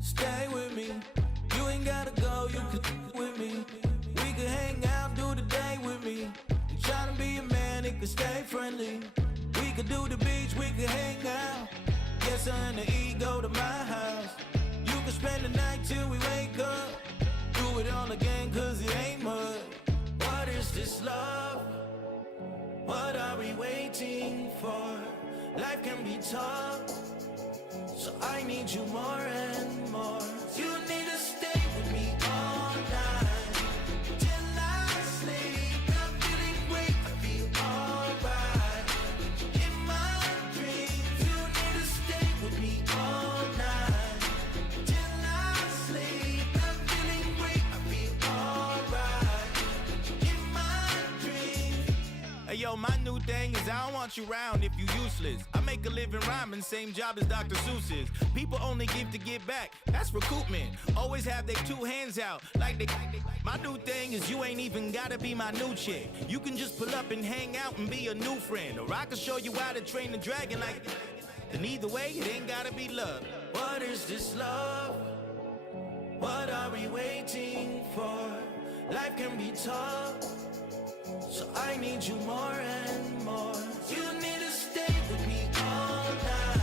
Stay with me. You ain't gotta go, you can with me. We could hang out, do the day with me. You tryna be a man, it could stay friendly. We could do the beach, we could hang out. Get something to eat, go to my house. You can spend the night till we wake up. Do it all again, cause it ain't mud. What is this love? What are we waiting for? Life can be tough, so I need you more and more. You need to stay with me all night till I sleep. I'm feeling great, I feel alright. In my dreams, you need to stay with me all night till I sleep. I'm feeling great, I feel alright. In my dreams. Hey yo, my new thing is I don't want you around if you useless. I make a living rhyming, same job as Dr. Seuss's. People only give to get back, that's recoupment. Always have their two hands out, like they. My new thing is you ain't even gotta be my new chick. You can just pull up and hang out and be a new friend. Or I can show you how to train the dragon like. And either way, it ain't gotta be love. What is this love? What are we waiting for? Life can be tough, so I need you more and more. You need to stay with me all night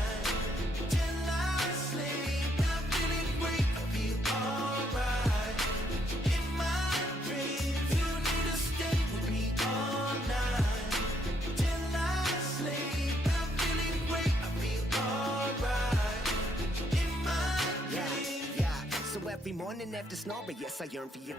till I sleep. I'm feeling great, I feel alright. In my dreams, you need to stay with me all night till I sleep. I'm feeling great, I feel alright. In my dreams. Yeah. So every morning after snoring, yes, I yearn for you.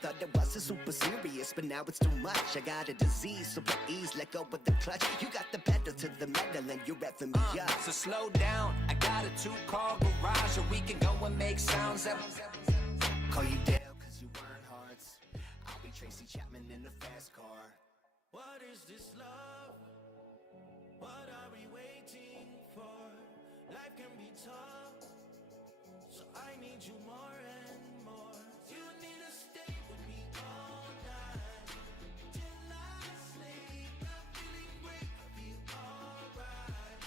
Thought it wasn't super serious, but now it's too much. I got a disease, so with ease, let go of the clutch. You got the pedal to the metal and you're revving me up. So slow down, I got a 2-car garage, or we can go and make sounds that Call you Dale, cause you burn hearts. I'll be Tracy Chapman in a fast car. What is this love? What are we waiting for? Life can be tough, so I need you more and more. You need to stay with me all night till I sleep. I'm feeling great, I feel alright.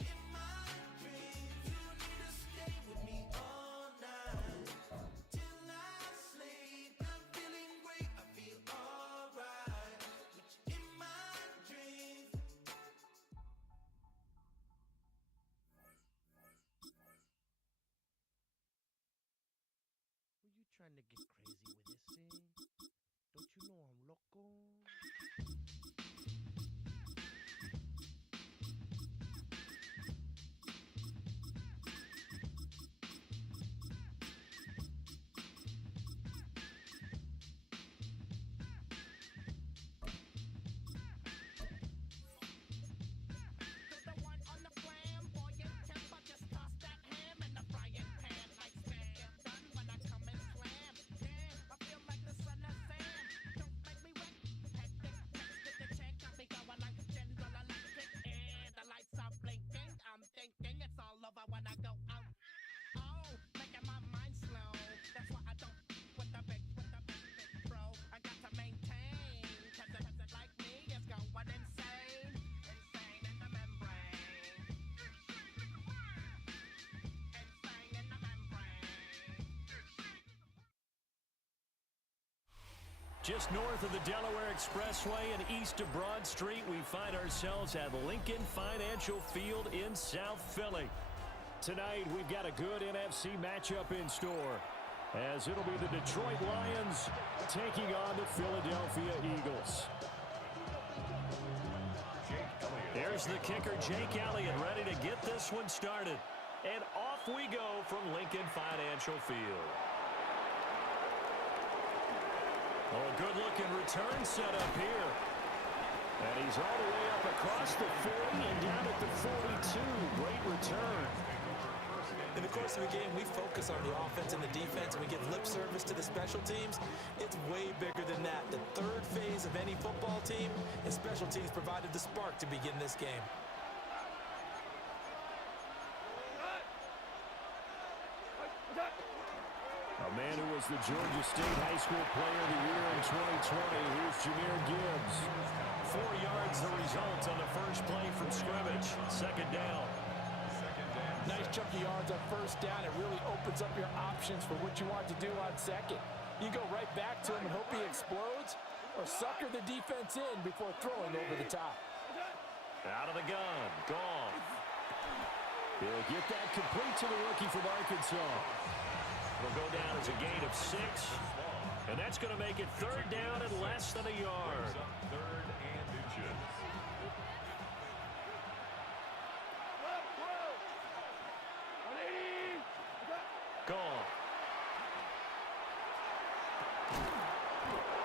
In my dreams, you need to stay with me all night till I sleep. I'm feeling great, I feel alright. In my dreams. Were you trying to get crazy with this thing? Don't you know I'm loco? Just north of the Delaware Expressway and east of Broad Street, we find ourselves at Lincoln Financial Field in South Philly. Tonight, we've got a good NFC matchup in store, as it'll be the Detroit Lions taking on the Philadelphia Eagles. There's the kicker, Jake Elliott, ready to get this one started. And off we go from Lincoln Financial Field. Oh, a good-looking return set up here. And he's all the way up across the 40 and down at the 42. Great return. In the course of a game, we focus on the offense and the defense, and we give lip service to the special teams. It's way bigger than that. The third phase of any football team, and special teams provided the spark to begin this game. A man who was the Georgia State High School Player of the Year in 2020. Here's Jahmyr Gibbs. 4 yards the result on the first play from scrimmage. Second down. Nice chunky yards on first down. It really opens up your options for what you want to do on second. You go right back to him and hope he explodes, or sucker the defense in before throwing over the top. Out of the gun, Goff. He'll get that complete to the rookie from Arkansas. It'll go down as a gain of 6, and that's going to make it third down and less than a yard. Third and inches. Goff.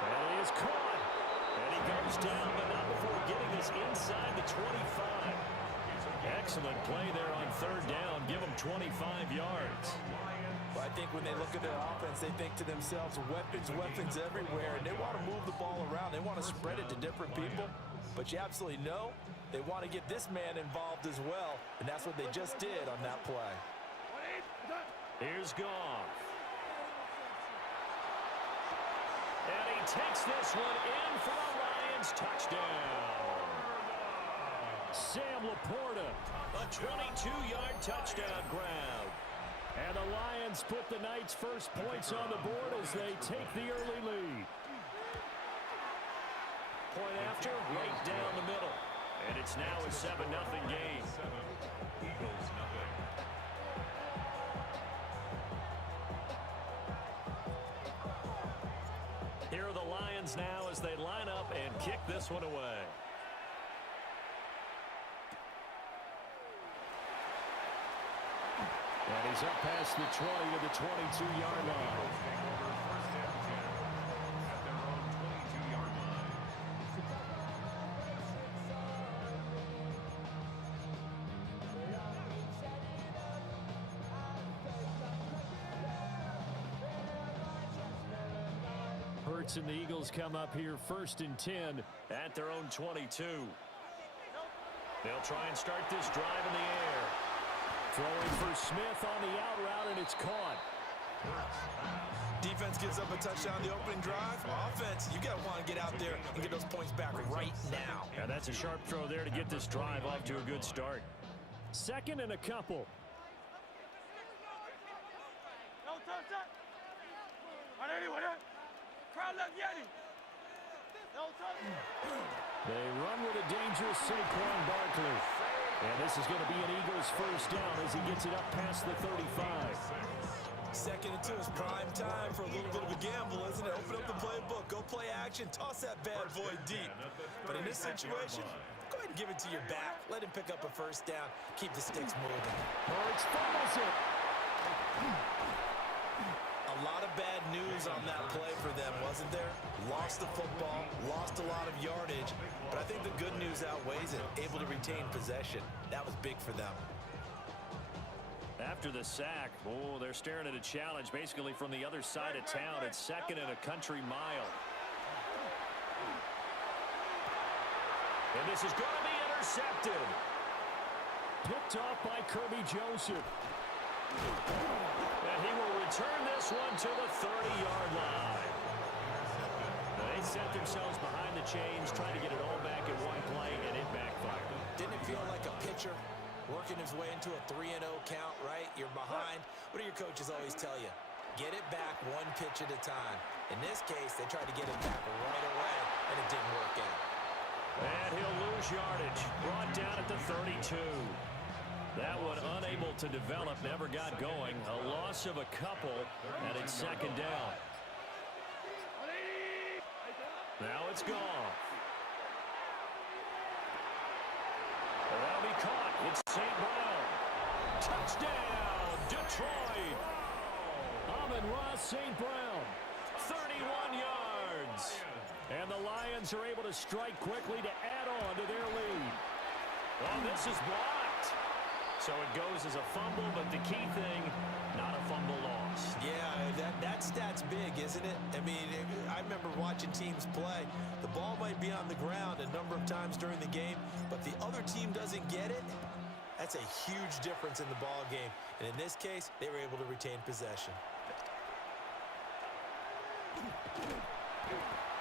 And he is caught. And he goes down, but not before getting this inside the 25. Excellent play there on third down. Give them 25 yards. Well, I think when they look at their offense, they think to themselves, weapons everywhere, and they want to move the ball around. They want to spread it to different people. But you absolutely know they want to get this man involved as well, and that's what they just did on that play. Here's Goff. And he takes this one in for a Lions touchdown. Sam Laporta, a 22-yard touchdown grab. And the Lions put the Knights' first points on the board as they take the early lead. Point after, right down the middle. And it's now a 7-0 game. Eagles nothing. Here are the Lions now as they line up and kick this one away. And he's up past the 20 to the 22-yard line. First down 10 at their own 22-yard line. Hurts and the Eagles come up here 1st and 10 at their own 22. They'll try and start this drive in the air. Throwing for Smith on the out route, and it's caught. Defense gives up a touchdown on the opening drive. Offense, you got to want to get out there and get those points back right now. And that's a sharp throw there to get this drive off to a good start. 2nd and a couple. They run with a dangerous Saquon Barkley. And this is going to be an Eagles first down as he gets it up past the 35. 2nd and 2 is prime time for a little bit of a gamble, isn't it? Open up the playbook, go play action, toss that bad boy deep. But in this situation, go ahead and give it to your back. Let him pick up a first down. Keep the sticks moving. Hurts fumbles it. A lot of bad news on that play for them, wasn't there? Lost the football, lost a lot of yardage, but I think the good news outweighs it. Able to retain possession. That was big for them. After the sack, they're staring at a challenge basically from the other side of town. It's 2nd and a country mile. And this is going to be intercepted. Picked off by Kirby Joseph. And he will return this one to the 30-yard line. They set themselves behind the chains, trying to get it all back in one play, and it backfired. Didn't it feel like a pitcher working his way into a 3-0 count, right? You're behind. What do your coaches always tell you? Get it back one pitch at a time. In this case, they tried to get it back right away, and it didn't work out. And he'll lose yardage. Brought down at the 32. That one unable to develop, never got going. A loss of a couple, and it's 2nd down. Now it's gone. That'll be caught. It's St. Brown. Touchdown, Detroit. Amon-Ra St. Brown, 31 yards. And the Lions are able to strike quickly to add on to their lead. Oh, this is blocked. So it goes as a fumble, but the key thing, not a fumble loss. Yeah, that stat's big, isn't it? I mean, I remember watching teams play. The ball might be on the ground a number of times during the game, but the other team doesn't get it. That's a huge difference in the ball game. And in this case, they were able to retain possession.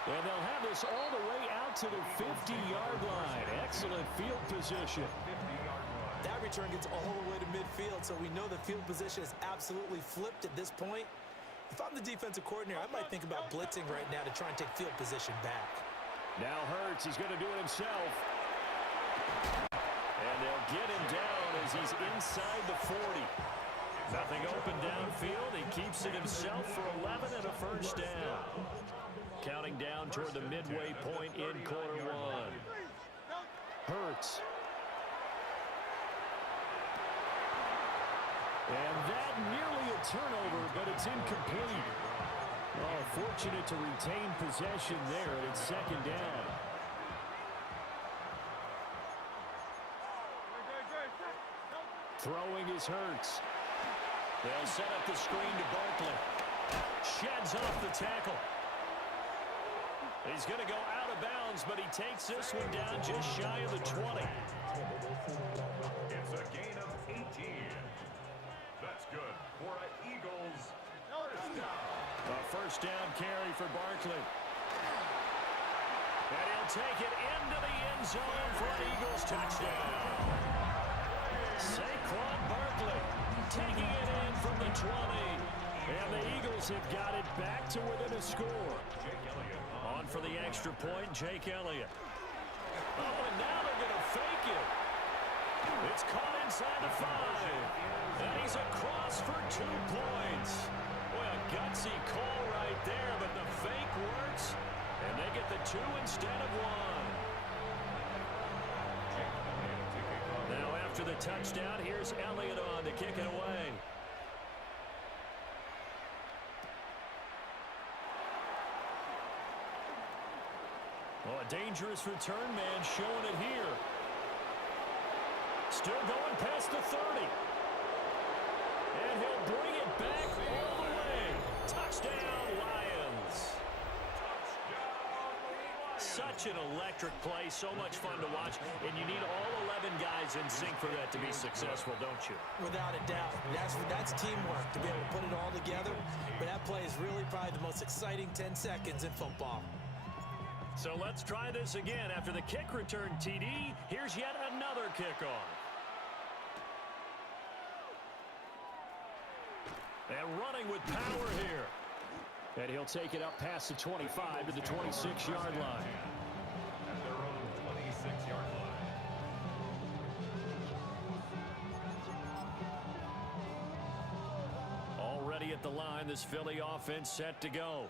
And they'll have this all the way out to the 50-yard line. Excellent field position. 50-yard line. That return gets all the way to midfield, so we know the field position is absolutely flipped at this point. If I'm the defensive coordinator, I might think about blitzing right now to try and take field position back. Now Hurts is going to do it himself. And they'll get him down as he's inside the 40. Nothing open downfield. He keeps it himself for 11 and a first down. Counting down toward the midway point in quarter one. Hurts. And that nearly a turnover, but it's incomplete. Oh, fortunate to retain possession there, and it's second down. Throwing is Hurts. They'll set up the screen to Barkley. Sheds off the tackle. He's going to go out of bounds, but he takes this one down just shy of the 20. It's a gain of 18. That's good for an Eagles first down. A first down carry for Barkley. And he'll take it into the end zone for an Eagles touchdown. Saquon Barkley taking it in from the 20. And the Eagles have got it back to within a score. On for the extra point, Jake Elliott. Oh, and now they're going to fake it. It's caught inside the 5. And he's across for 2 points. Boy, a gutsy call right there, but the fake works. And they get the 2 instead of 1. Now after the touchdown, here's Elliott on to kick it away. Oh, a dangerous return man showing it here. Still going past the 30. And he'll bring it back all the way. Touchdown, Lions. Such an electric play, so much fun to watch, and you need all 11 guys in sync for that to be successful, don't you? Without a doubt. That's teamwork to be able to put it all together. But that play is really probably the most exciting 10 seconds in football. So let's try this again. After the kick return TD, here's yet another kickoff. And running with power here. And he'll take it up past the 25 to the 26-yard line. At their own 26-yard line. Already at the line, this Philly offense set to go.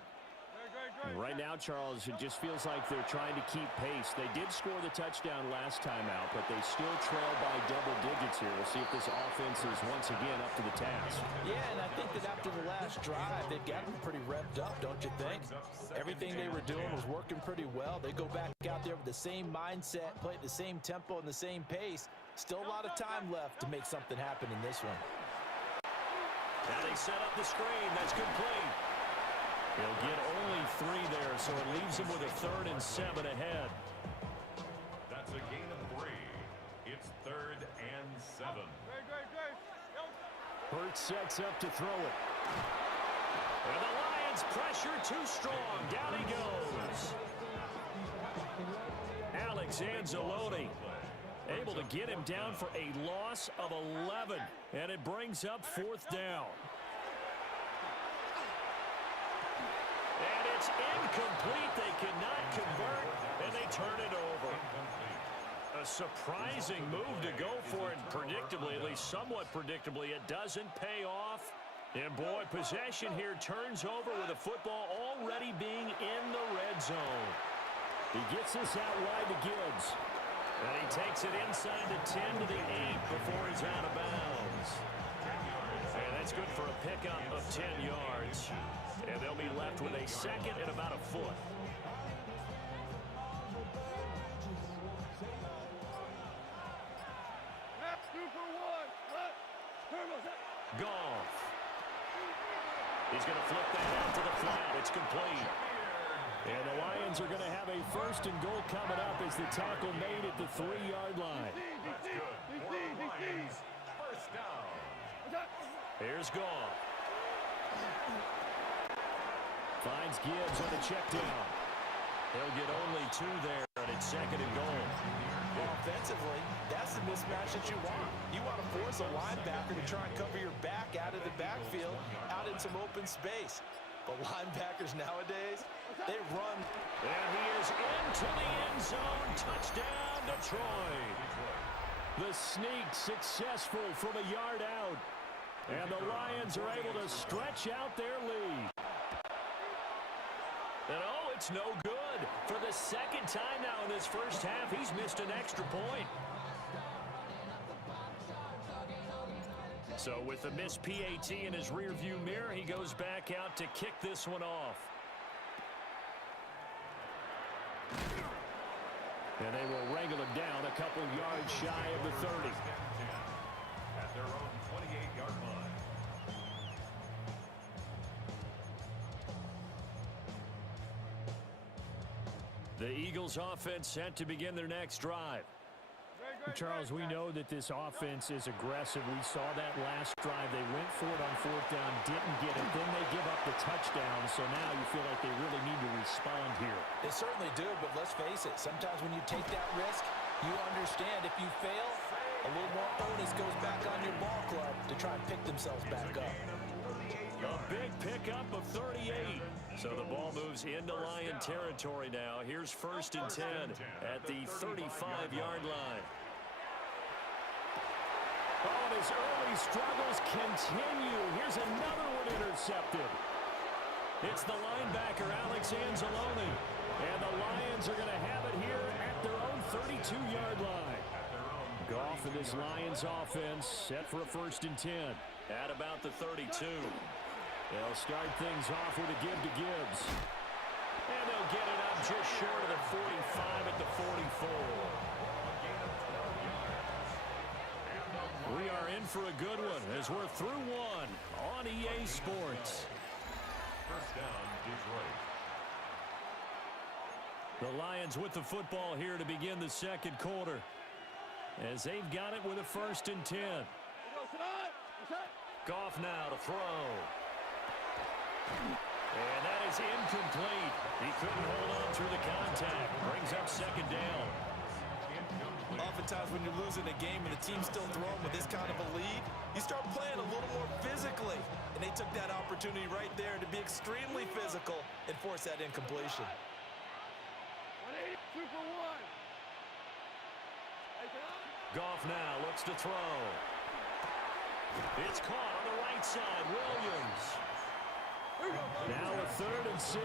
Right now, Charles, it just feels like they're trying to keep pace. They did score the touchdown last time out, but they still trail by double digits here. We'll see if this offense is once again up to the task. Yeah, and I think that after the last drive, they've gotten pretty revved up, don't you think? Everything they were doing was working pretty well. They go back out there with the same mindset, play at the same tempo and the same pace. Still a lot of time left to make something happen in this one. Now they set up the screen. That's complete. He'll get only 3 there, so it leaves him with a 3rd and 7 ahead. That's a gain of 3. It's 3rd and 7. Hurts sets up to throw it. And the Lions pressure too strong. Down he goes. Alex Anzalone able to get him down for a loss of 11. And it brings up 4th down. And it's incomplete. They cannot convert, and they turn it over. A surprising move to go for it, predictably, at least somewhat predictably. It doesn't pay off. And, boy, possession here turns over with the football already being in the red zone. He gets this out wide to Gibbs. And he takes it inside the 10 to the 8 before he's out of bounds. And that's good for a pickup of 10 yards. And they'll be left with a 2nd and about a foot. Goff. He's going to flip that out to the flat. It's complete. And the Lions are going to have a 1st and goal coming up as the tackle made at the 3-yard line. That's good for the Lions. First down. Here's Goff. Finds Gibbs on the check down. He'll get only 2 there, and a it's second and goal. Offensively, that's the mismatch that you want. You want to force a linebacker to try and cover your back out of the backfield, out in some open space. But linebackers nowadays, they run. And he is into the end zone. Touchdown, Detroit. The sneak successful from a yard out. And the Lions are able to stretch out their lead. And oh, it's no good. For the second time now in this first half, he's missed an extra point. So with the missed PAT in his rearview mirror, he goes back out to kick this one off. And they will wrangle him down a couple yards shy of the 30. At their own 28-yard line. The Eagles offense set to begin their next drive. Charles, we know that this offense is aggressive. We saw that last drive. They went for it on fourth down, didn't get it. Then they give up the touchdown, so now you feel like they really need to respond here. They certainly do, but let's face it. Sometimes when you take that risk, you understand if you fail, a little more onus goes back on your ball club to try and pick themselves back up. A big pickup of 38. So the ball moves into Lion territory now. Here's 1st and 10 at the 35-yard line. Oh, and his early struggles continue. Here's another one intercepted. It's the linebacker, Alex Anzalone. And the Lions are going to have it here at their own 32-yard line. Goff and this Lions offense set for a 1st and 10 at about the 32. They'll start things off with a give to Gibbs. And they'll get it up just short of the 45 at the 44. We are in for a good one as we're through one on EA Sports. First down, Detroit. The Lions with the football here to begin the second quarter as they've got it with a 1st and 10. Goff now to throw. And that is incomplete. He couldn't hold on through the contact. Brings up second down. Oftentimes when you're losing a game and the team's still throwing with this kind of a lead, you start playing a little more physically. And they took that opportunity right there to be extremely physical and force that incompletion. Goff now looks to throw. It's caught on the right side. Williams. Now a 3rd and 6.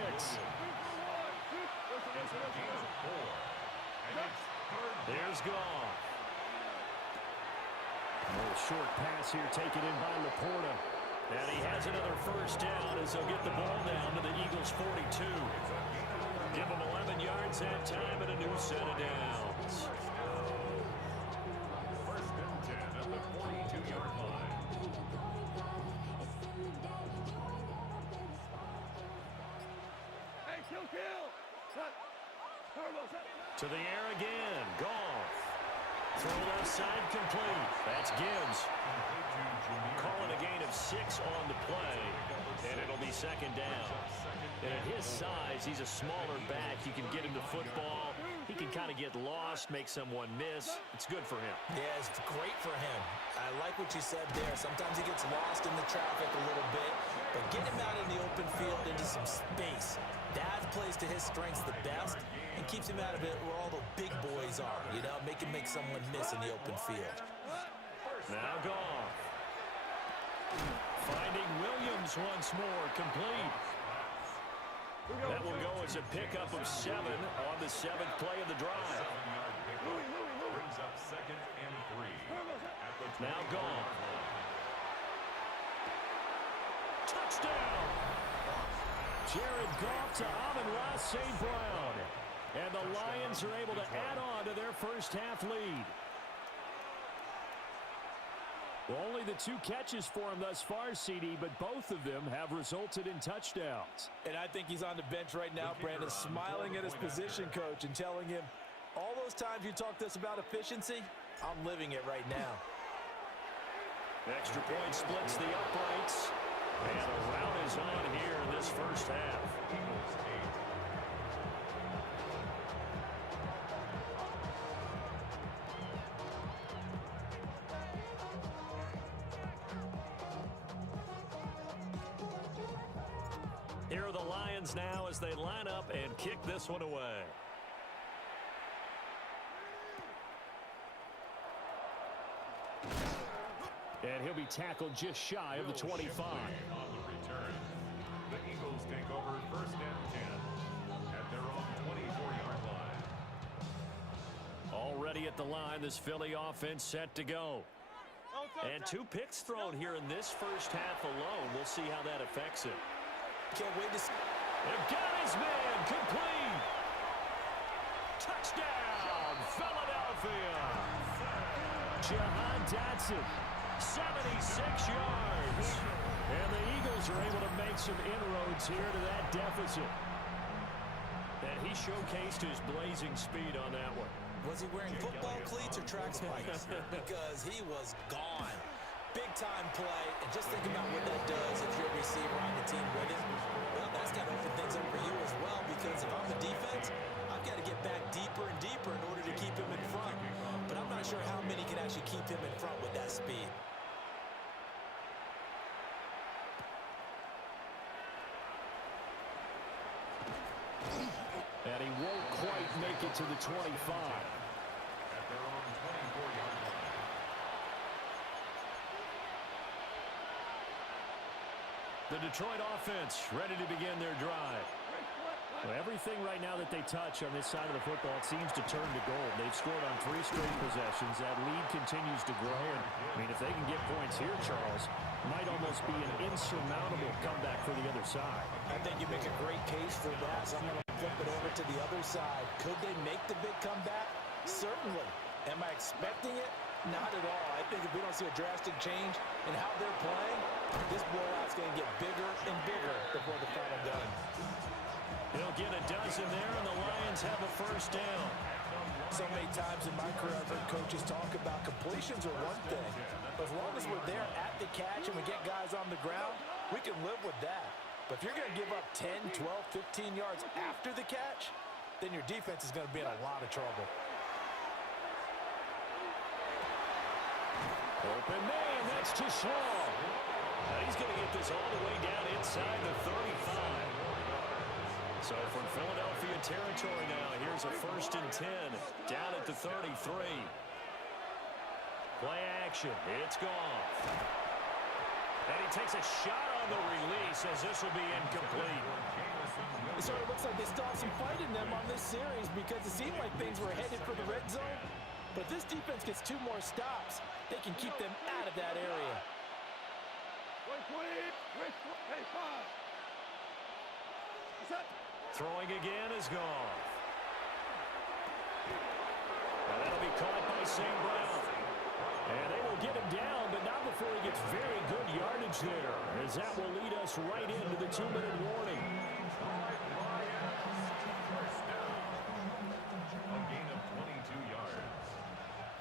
There's Goff. A little short pass here taken in by Laporta. And he has another 1st down as they'll get the ball down to the Eagles' 42. Give them 11 yards that time and a new set of downs. 1st and 10 at the 42-yard line. To the air again. Goff. Throw left side complete. That's Gibbs. Calling a gain of 6 on the play. And it'll be second down. And at his size, he's a smaller back. You can get him the football. He can kind of get lost, make someone miss. It's good for him. Yeah, it's great for him. I like what you said there. Sometimes he gets lost in the traffic a little bit, but get him out in the open field into some space. That plays to his strengths the best and keeps him out of it where all the big boys are, you know, make someone miss in the open field. Now Goff. Finding Williams once more, complete. That will go as a pickup of 7 on the 7th play of the drive. Brings up 2nd and 3. Now Goff. Touchdown! Jared Goff to Amon-Ra St. Brown. And the Lions are able to add on to their first half lead. Only the 2 catches for him thus far, CD, but both of them have resulted in touchdowns. And I think he's on the bench right now, Brandon, smiling at his position coach and telling him, all those times you talked to us about efficiency, I'm living it right now. Extra point splits the uprights. And a rout is on here in this first half. Here are the Lions now as they line up and kick this one away. And he'll be tackled just shy of the 25. On the return, the Eagles take over first and 10 at their own 24-yard line. Already at the line, this Philly offense set to go. And 2 picks thrown here in this first half alone. We'll see how that affects it. Can't wait to see. They've got his man complete. Touchdown, Philadelphia. Jahan Dotson, 76 yards. And the Eagles are able to make some inroads here to that deficit. And he showcased his blazing speed on that one. Was he wearing football cleats or track spikes? Because he was gone. Big-time play, and just think about what that does if you're a receiver on the team with it. Well, that's got to open things up for you as well, because if I'm the defense, I've got to get back deeper and deeper in order to keep him in front. But I'm not sure how many can actually keep him in front with that speed. And he won't quite make it to the 25. At their own 24-yard line. The Detroit offense ready to begin their drive. Well, everything right now that they touch on this side of the football, it seems to turn to gold. They've scored on 3 straight possessions. That lead continues to grow. And, I mean, if they can get points here, Charles, might almost be an insurmountable comeback for the other side. I think you make a great case for that, so I'm going to flip it over to the other side. Could they make the big comeback? Certainly. Am I expecting it? Not at all. I think if we don't see a drastic change in how they're playing, this blowout's going to get bigger and bigger before the final gun. He'll get a dozen there, and the Lions have a first down. So many times in my career, I've heard coaches talk about completions are one thing. But as long as we're there at the catch and we get guys on the ground, we can live with that. But if you're going to give up 10, 12, 15 yards after the catch, then your defense is going to be in a lot of trouble. Open man, that's too slow. He's going to get this all the way down inside the 35. So from Philadelphia territory now, here's a first and 10 down at the 33. Play action, it's gone. And he takes a shot on the release as this will be incomplete. It sort of looks like they still have some fight in them on this series because it seemed like things were headed for the red zone. But if this defense gets 2 more stops, they can keep them out of that area. Throwing again is gone. And that'll be caught by St. Brown. And they will get him down, but not before he gets very good yardage there, as that will lead us right into the 2-minute warning. A gain of 22 yards.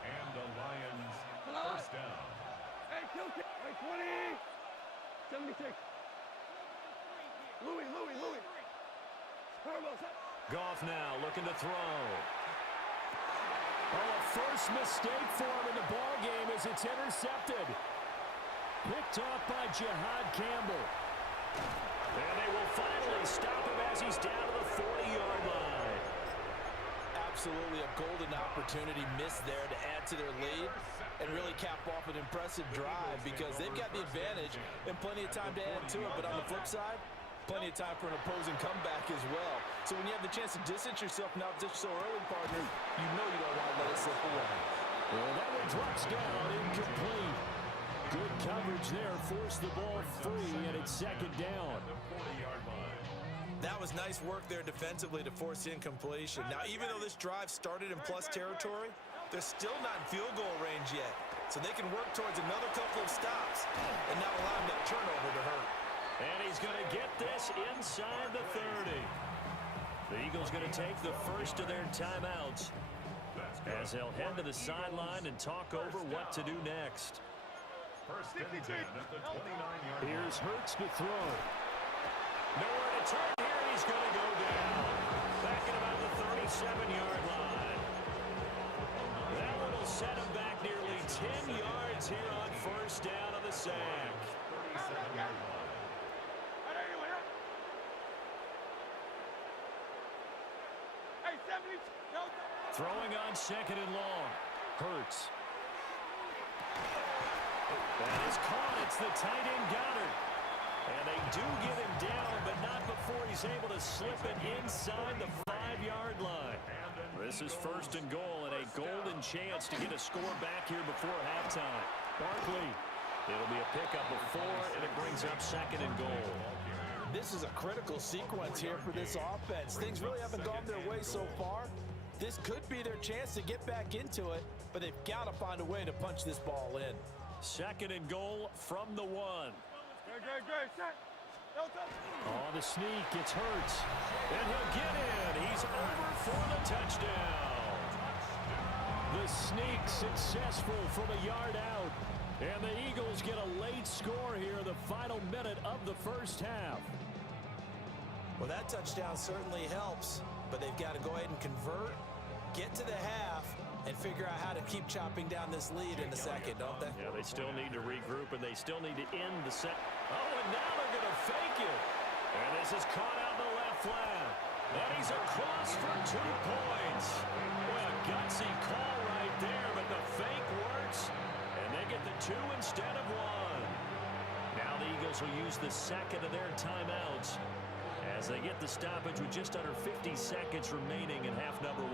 And the Lions first down. Hey, kill kick. Hey, 20. 76. Louis. Goff now looking to throw. Oh, a first mistake for him in the ball game as it's intercepted. Picked off by Jihad Campbell. And they will finally stop him as he's down to the 40-yard line. Absolutely a golden opportunity missed there to add to their lead and really cap off an impressive drive because they've got the advantage and plenty of time to add to it. But on the flip side, plenty of time for an opposing comeback as well. So when you have the chance to distance yourself from opposition so early, partner, you know you don't want to let it slip away. Well, that one drops down, incomplete. Good coverage there, forced the ball free, and it's second down. That was nice work there defensively to force incompletion. Now, even though this drive started in plus territory, they're still not in field goal range yet. So they can work towards another couple of stops and not allow that turnover to hurt. And he's going to get this inside the 30. The Eagles going to take the first of their timeouts as they'll head to the sideline and talk over what to do next. First and 10 at the 29-yard line. Here's Hurts to throw. Nowhere to turn here, and he's going to go down. Back at about the 37-yard line. That one will set him back nearly 10 yards here on first down on the sack. Throwing on second and long. Hurts. That is caught. It's the tight end Goddard. And they do get him down, but not before he's able to slip it inside the 5-yard line. This is first and goal and a golden chance to get a score back here before halftime. Barkley. It'll be a pickup of 4, and it brings up second and goal. This is a critical sequence here for this offense. Things really haven't gone their way so far. This could be their chance to get back into it, but they've got to find a way to punch this ball in. Second and goal from the 1. On the sneak, it's Hurts. And he'll get in. He's over for the touchdown. The sneak successful from a yard out. And the Eagles get a late score here in the final minute of the first half. Well, that touchdown certainly helps, but they've got to go ahead and convert, get to the half, and figure out how to keep chopping down this lead in the second, don't they? Yeah, they still need to regroup, and they still need to end the set. Oh, and now they're going to fake it. And this is caught out in the left flat. And he's across for 2 points. Well, a gutsy call right there, but the fake works. And they get the 2 instead of 1. Now the Eagles will use the second of their timeouts as they get the stoppage with just under 50 seconds remaining in half number 1.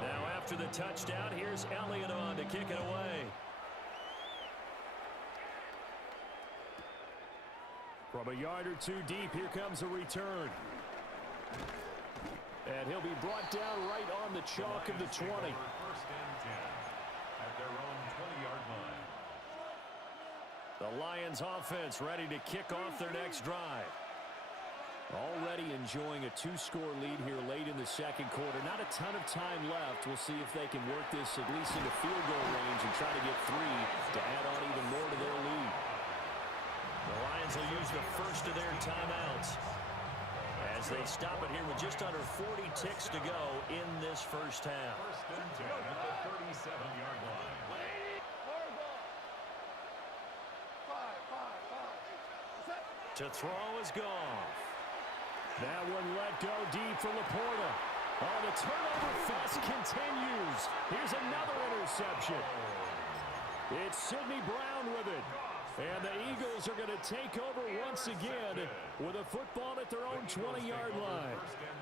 Now after the touchdown, here's Elliott on to kick it away. From a yard or 2 deep, here comes a return. And he'll be brought down right on the chalk of the 20. First and 10 at their own 20-yard line. The Lions offense ready to kick off their next drive. Already enjoying a 2-score lead here late in the second quarter. Not a ton of time left. We'll see if they can work this at least into field goal range and try to get 3 to add on even more to their lead. The Lions will use the first of their timeouts as they stop it here with just under 40 ticks to go in this first half. First and 10 at the 37-yard line. To throw is Goff. That one let go deep for Laporta. Oh, the turnover fest continues. Here's another interception. It's Sidney Brown with it. And the Eagles are going to take over once again with a football at their own 20-yard line. First and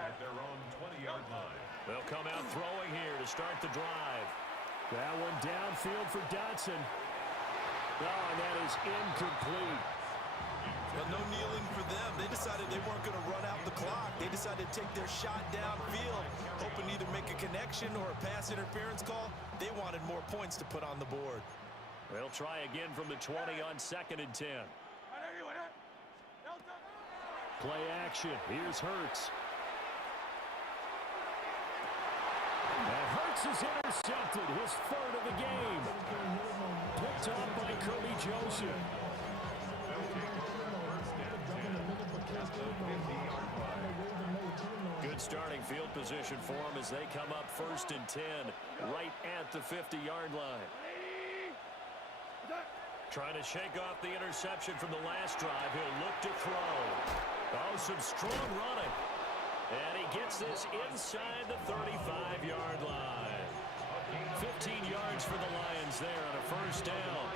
10 at their own 20-yard line. They'll come out throwing here to start the drive. That one downfield for Dotson. Oh, and that is incomplete. Well, no kneeling for them. They decided they weren't going to run out the clock. They decided to take their shot downfield, hoping to either make a connection or a pass interference call. They wanted more points to put on the board. They'll try again from the 20 on second and 10. Play action. Here's Hurts. And Hurts is intercepted. His 3rd of the game. Picked off by Kirby Joseph. Good starting field position for him as they come up first and 10 right at the 50-yard line. Trying to shake off the interception from the last drive. He'll look to throw. Oh, some strong running. And he gets this inside the 35-yard line. 15 yards for the Lions there on a first down.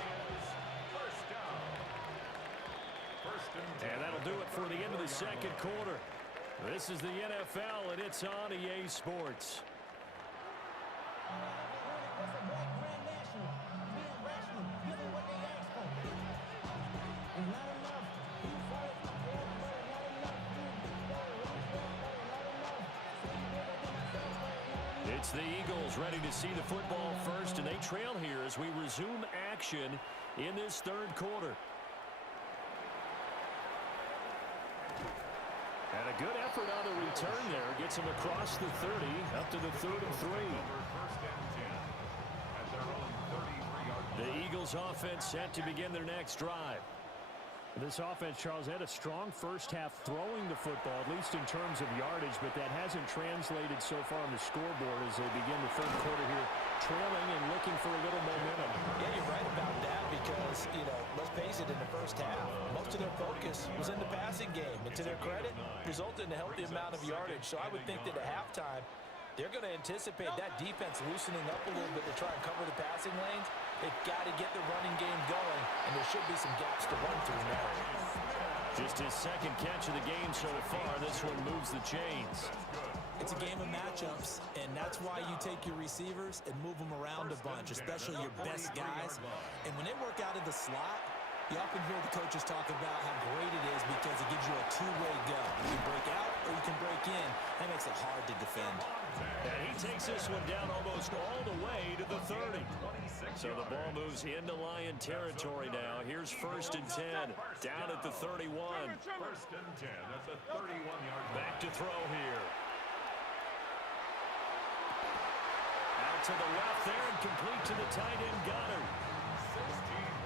And that'll do it for the end of the second quarter. This is the NFL, and it's on EA Sports. It's the Eagles ready to see the football first, and they trail here as we resume action in this third quarter. And a good effort on the return there. Gets him across the 30, up to the 3rd and 3. The Eagles offense set to begin their next drive. This offense, Charles, had a strong first half throwing the football, at least in terms of yardage, but that hasn't translated so far on the scoreboard as they begin the third quarter here, trailing and looking for a little momentum. Yeah, you're right about that because, let's face it, in the first half, most of their focus was in the passing game. And to their credit, resulted in a healthy amount of yardage. So I would think that at halftime, they're going to anticipate that defense loosening up a little bit to try and cover the passing lanes. They've got to get the running game going, and there should be some gaps to run through now. Just his second catch of the game so far. This one moves the chains. It's a game of matchups, and that's why you take your receivers and move them around a bunch, especially your best guys. And when they work out of the slot, you often hear the coaches talk about how great it is because it gives you a two-way go. You can break out or you can break in. That makes it hard to defend. And he takes this one down almost all the way to the 30. So the ball moves into Lion territory now. Here's 1st and 10, down at the 31. 1st and 10 at the 31-yard line. Back to throw here. Out to the left there and complete to the tight end Goddard.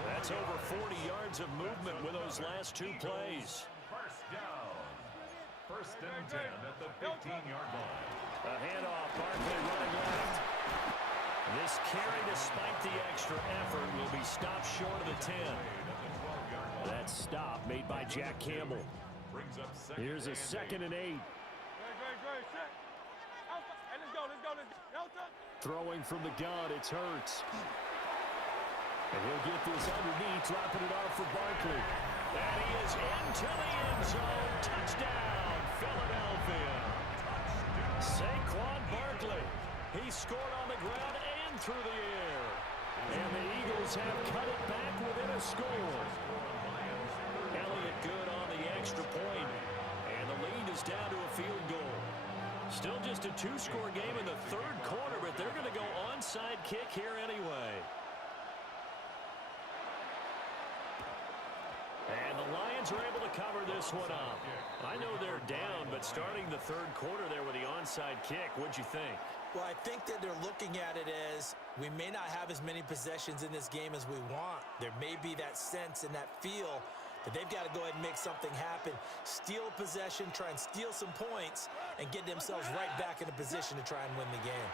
That's over 40 yards of movement with those last two plays. First down. 1st and 10 at the 15-yard line. A handoff, Barkley running left. This carry, despite the extra effort, will be stopped short of the 10. That stop made by Jack Campbell. Here's a 2nd and 8. Great. Set. Hey, let's go. Throwing from the gun, it's Hurts. And he'll get this underneath, dropping it off for Barkley. And he is into the end zone. Touchdown, Philadelphia. Saquon Barkley. He scored on the ground and through the air. And the Eagles have cut it back within a score. Elliott good on the extra point. And the lead is down to a field goal. Still just a two-score game in the third quarter, but they're going to go onside kick here anyway. And the Lions are able to cover this one up. I know they're down, but starting the third quarter there with the onside kick, what'd you think? Well, I think that they're looking at it as we may not have as many possessions in this game as we want. There may be that sense and that feel that they've got to go ahead and make something happen. Steal possession, try and steal some points, and get themselves right back in a position to try and win the game.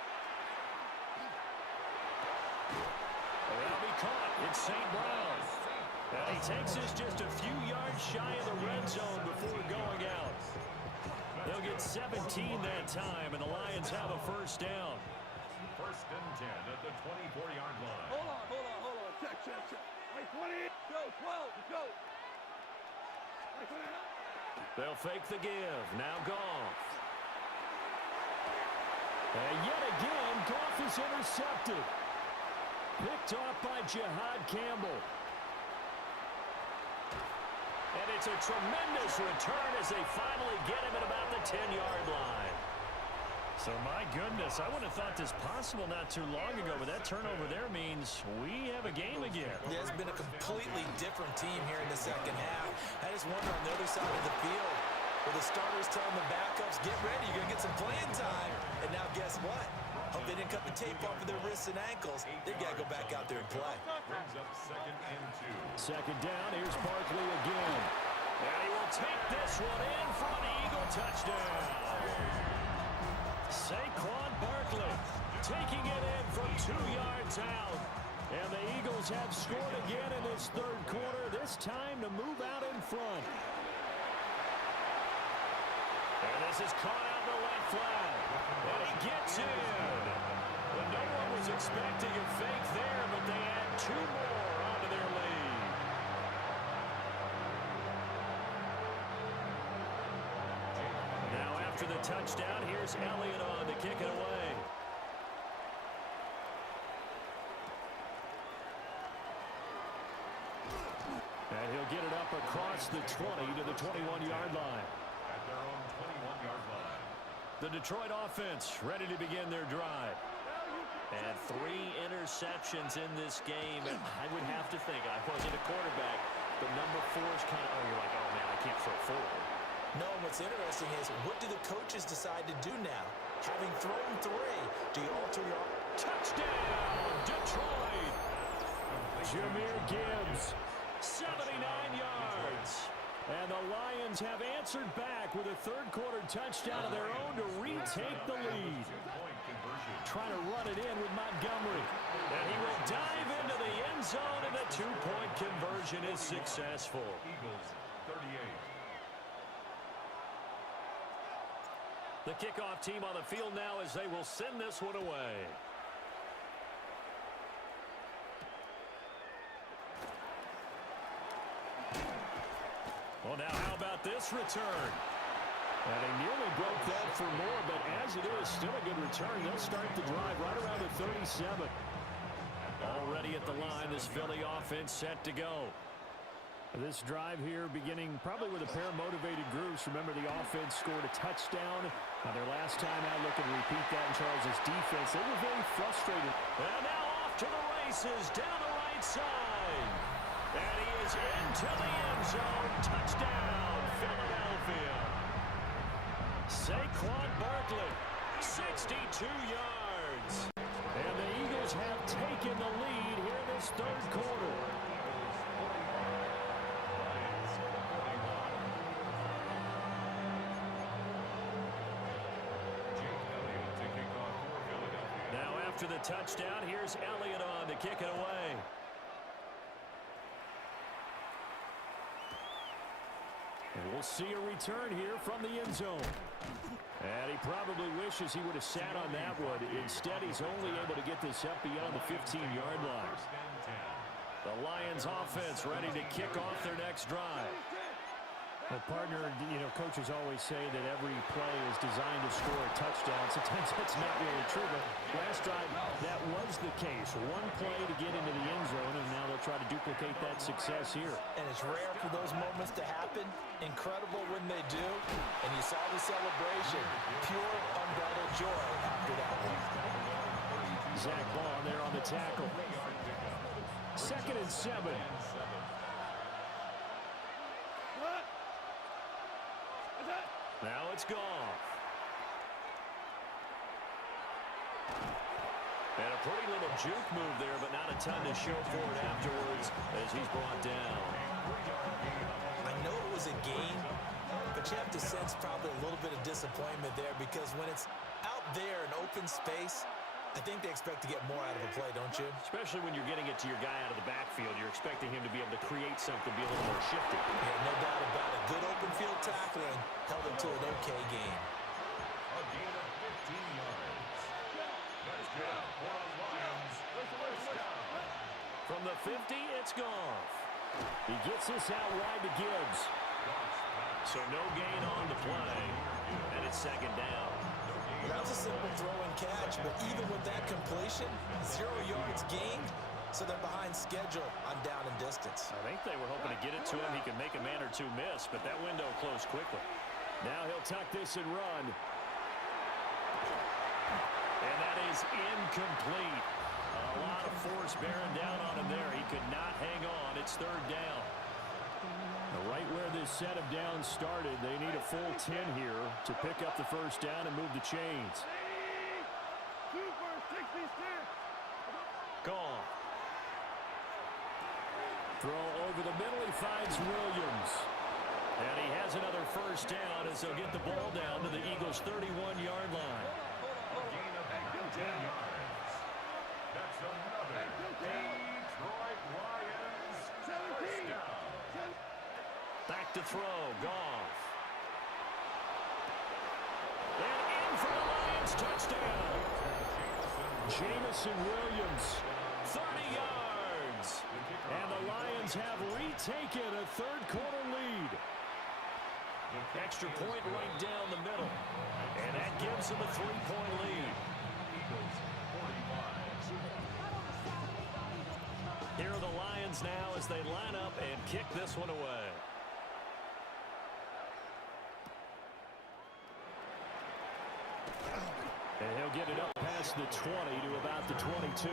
That'll be caught. It's St. Brown. And he takes this just a few yards shy of the red zone before going out. They'll get 17 that time, and the Lions have a first down. 1st and 10 at the 24-yard line. Hold on. Check. Hey, 20. Go, 12. Let's go. They'll fake the give. Now Goff. And yet again, Goff is intercepted. Picked off by Jihad Campbell. And it's a tremendous return as they finally get him at about the 10-yard line. So, my goodness, I would have thought this possible not too long ago, but that turnover there means we have a game again. Yeah, it's been a completely different team here in the second half. I just wonder on the other side of the field, where the starters telling the backups, get ready, you're going to get some playing time. And now guess what? Hope they didn't cut the tape off of their wrists and ankles. They've got to go back out there and play. Brings up 2nd and 2. Second down, here's Barkley again. And he will take this one in for an Eagle touchdown. Saquon Barkley taking it in from 2 yards out. And the Eagles have scored again in this third quarter, this time to move out in front. And this is caught out in the left flat. And he gets in. Well, no one was expecting a fake there, but they add 2 more onto their lead. Now after the touchdown, here's Elliott on to kick it away. And he'll get it up across the 20 to the 21-yard line. At their own 21-yard line. The Detroit offense ready to begin their drive. And 3 interceptions in this game. And I would have to think, I wasn't a quarterback, but number 4 is kind of, you're like, oh man, I can't throw 4. No, what's interesting is, what do the coaches decide to do now? Having thrown 3, do you alter your... Touchdown, Detroit! Jahmyr Gibbs 79 yards. And the Lions have answered back with a third-quarter touchdown of their own to retake the lead. Trying to run it in with Montgomery. And he will dive into the end zone, and the two-point conversion is successful. Eagles 38. The kickoff team on the field now as they will send this one away. Well, now how about this return? And he nearly broke that for more, but as it is, still a good return. They'll start the drive right around the 37. Already at the line, this Philly offense set to go. This drive here beginning probably with a pair of motivated groups. Remember, the offense scored a touchdown. Now, their last time out, looking to repeat that in Charles' defense. They were very frustrated. And now off to the races down the right side. And he is into the end zone. Touchdown, Philadelphia. Saquon Barkley, 62 yards. And the Eagles have taken the lead here in this third quarter. Now after the touchdown, here's Elliott on to kick it away. And we'll see a return here from the end zone. And he probably wishes he would have sat on that one. Instead, he's only able to get this up beyond the 15-yard line. The Lions offense ready to kick off their next drive. Well, partner, coaches always say that every play is designed to score a touchdown. Sometimes that's not really true, but last drive, that was the case. One play to get into the end zone, and now they'll try to duplicate that success here. And it's rare for those moments to happen. Incredible when they do. And you saw the celebration. Pure, unbridled joy after that one. Zach Ball there on the tackle. 2nd and 7. Now it's Goff. And a pretty little juke move there, but not a ton to show for it afterwards as he's brought down. I know it was a game, but you have to sense probably a little bit of disappointment there because when it's out there in open space, I think they expect to get more out of a play, don't you? Especially when you're getting it to your guy out of the backfield. You're expecting him to be able to create something, be a little more shifty. Yeah, no doubt about it. Good open field tackling held him to an okay game. A gain of 15 yards. That's good for the Lions. First down. From the 50, it's Goff. He gets this out wide to Gibbs. So no gain on the play, and it's 2nd down. That was a simple throw and catch, but even with that completion, 0 yards gained, so they're behind schedule on down and distance. I think they were hoping to get it to him. He could make a man or two miss, but that window closed quickly. Now he'll tuck this and run. And that is incomplete. A lot of force bearing down on him there. He could not hang on. It's 3rd down. Right where this set of downs started, they need a full 10 here to pick up the first down and move the chains. Goff. Throw over the middle, he finds Williams. And he has another first down as they'll get the ball down to the Eagles' 31-yard line. A gain of 10 yards. That's another Detroit Lions first down. Back to throw, Goff. And in for the Lions, touchdown. Jamison Williams, 30 yards. And the Lions have retaken a third-quarter lead. Extra point right down the middle. And that gives them a 3-point lead. Here are the Lions now as they line up and kick this one away. And he'll get it up past the 20 to about the 22.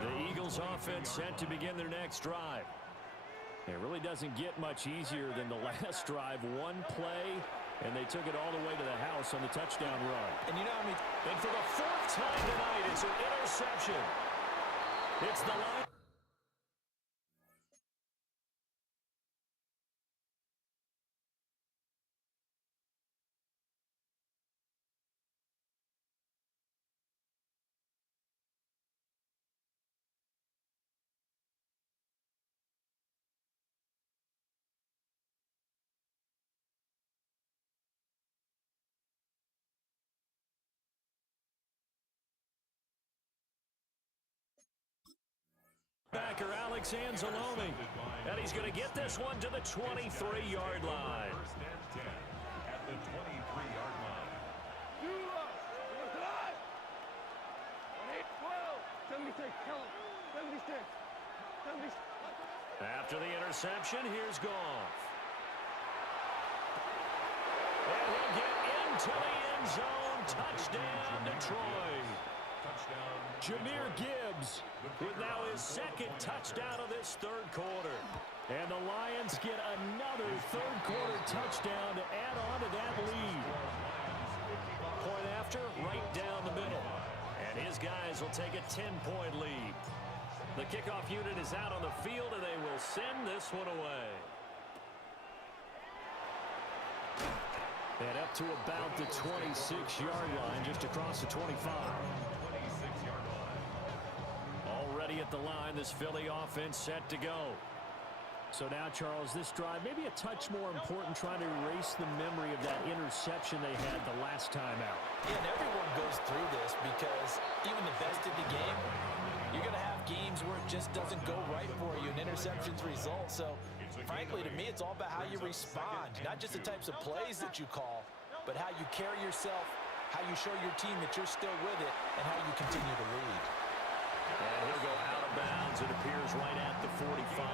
The Eagles offense set to begin their next drive. It really doesn't get much easier than the last drive. One play, and they took it all the way to the house on the touchdown run. And you know, I mean, and for the 4th time tonight, it's an interception. It's the line. Backer Alex Anzalone, and he's going to get this one to the 23-yard line. First and 10 at the 23-yard line. 76. After the interception, here's Goff. And he'll get into the end zone. Touchdown, Detroit. Touchdown. Jahmyr Gibbs with now his second touchdown of this third quarter. And the Lions get another third-quarter touchdown to add on to that lead. Point after, right down the middle. And his guys will take a 10-point lead. The kickoff unit is out on the field, and they will send this one away. And up to about the 26-yard line, just across the 25. 26-yard line. Already at the line, this Philly offense set to go. So now, Charles, this drive maybe a touch more important, trying to erase the memory of that interception they had the last time out. Yeah, and everyone goes through this because even the best in the game, you're going to have games where it just doesn't go right for you and interceptions result. So, frankly, to me, it's all about how you respond, not just the types of plays that you call, but how you carry yourself, how you show your team that you're still with it, and how you continue to lead. And he'll go out of bounds, it appears, right at the 45.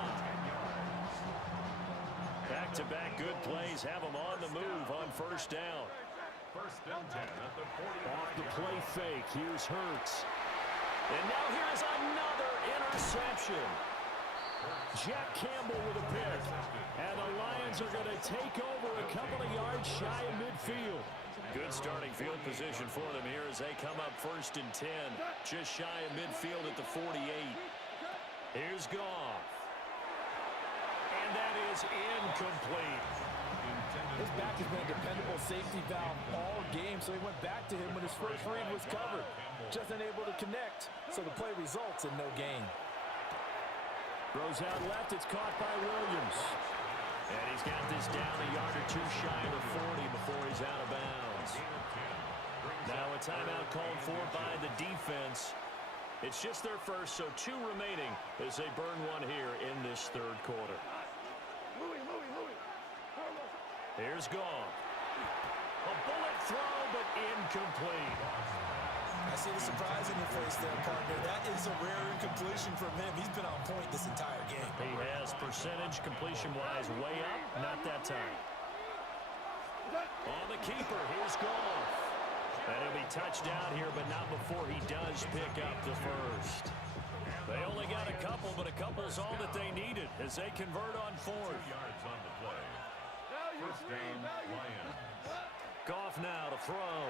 Back-to-back good plays have them on the move on first down. First and 10 at the 40. Off the play fake, here's Hurts. And now here's another interception. Jack Campbell with a pick. And the Lions are going to take over a couple of yards shy of midfield. Good starting field position for them here as they come up first and 10. Just shy of midfield at the 48. Here's Goff. And that is incomplete. His back has been a dependable safety valve all game, so he went back to him when his first read was covered. Just unable to connect, so the play results in no gain. Throws out left, it's caught by Williams. And he's got this down a yard or two shy of the 40 before he's out of bounds. Now a timeout called for by the defense. It's just their first, so 2 remaining as they burn one here in this third quarter. Here's Goff. A bullet throw, but incomplete. I see the surprise in your face there, partner. That is a rare incompletion from him. He's been on point this entire game. He has percentage completion-wise way up, not that time. On the keeper, here's Goff. And he'll be touched down here, but not before he does pick up the first. They only got a couple, but a couple's all that they needed as they convert on 4th. 2 yards on the play. First down, Lions. Goff now to throw.